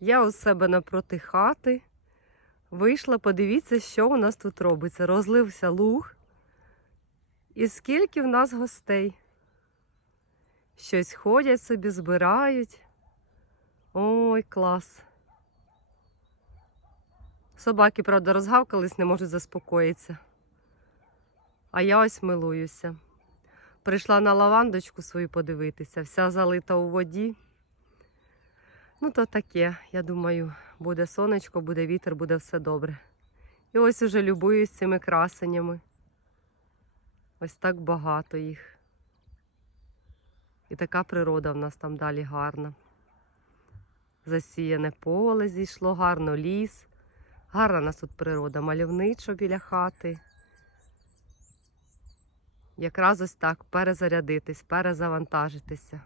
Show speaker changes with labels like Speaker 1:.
Speaker 1: Я у себе напроти хати. Вийшла, подивіться, що у нас тут робиться. Розлився луг. І скільки в нас гостей. Щось ходять собі, збирають. Ой, клас. Собаки, правда, розгавкались, не можуть заспокоїтися. А я ось милуюся. Прийшла на лавандочку свою подивитися, вся залита у воді. Ну, то таке, я думаю, буде сонечко, буде вітер, буде все добре. І ось уже любуюсь цими красенями. Ось так багато їх. І така природа в нас там далі гарна. Засіяне поле зійшло, гарно ліс. Гарна нас тут природа, мальовничо біля хати. Якраз ось так перезарядитись, перезавантажитися.